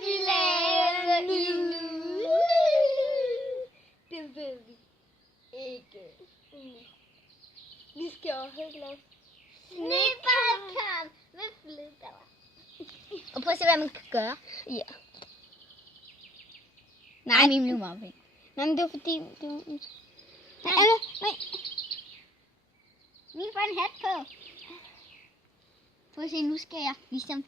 vi laver nu? Det ved vi ikke. Vi skal også lave snepopcorn med flødeboller. Og prøv at se, hvad man kan gøre. Ja. Nej, min nu meget fint. Nej, men det var fordi... Nej. Min får en hat på. Prøv at se, nu skal jeg ligesom...